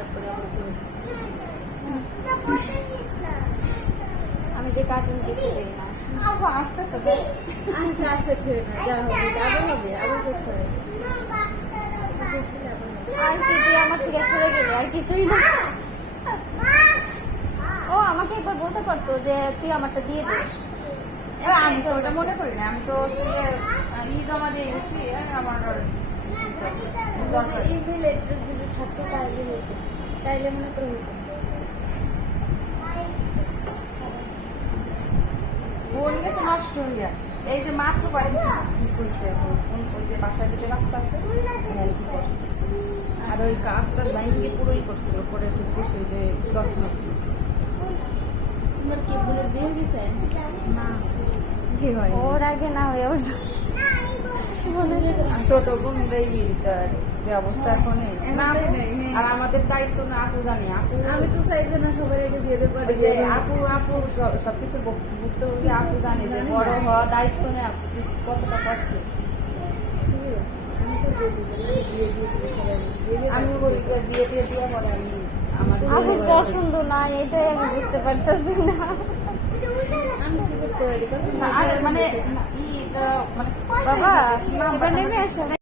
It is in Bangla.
তারপরে আবার করে দিচ্ছি। আমি যে কার্টুন দেখতে দেই না আসতেছে আচ্ছা আচ্ছা ঠিক না যা হবে আবার হবে আবার করতে হবে আর কি তুই আমার থেকে সরে গেলে আর কিছুই না ও আমাকে একবার বলতে পারতো যে তুই আমারটা দিয়ে দিস এবার আমি তো ওটা মনে করি না আমি তো ই জমা দিয়ে গেছি আমার ইমেল অ্যাড্রেস যদি থাকতো তাহলে হতো তাইলে মনে করে হতো বোন গেছে অস্ট্রেলিয়া এই যে মাত্র বাড়ি করছে ওই যে বাসার দিকে রাস্তা আছে আর ওই কাজটার লাইন দিয়ে পুরোই করছিল পরে ঠিক করছে যে 10 মিনিট তোমার কি বোনের বিয়ে গেছে না কি হয় ওর আগে না হয়ে ওর ছোট বোন যে অবস্থা এখন আর আমাদের দায়িত্ব না আপু জানি আপু আমি তো চাইছি না সবাই আগে বিয়ে দেবো আপু আপু সবকিছু ভুক্ত হলে আপু জানি যে বড় হওয়া দায়িত্ব নেই আপু কতটা কষ্ট আমি বলি যে বিয়ে দিয়ে দিয়ে পরে আমি আমার আমার পছন্দ না এটাই আমি বুঝতে পারতেছি না আমি কি করতে পারি মানে বাবা এবার নেমে আসো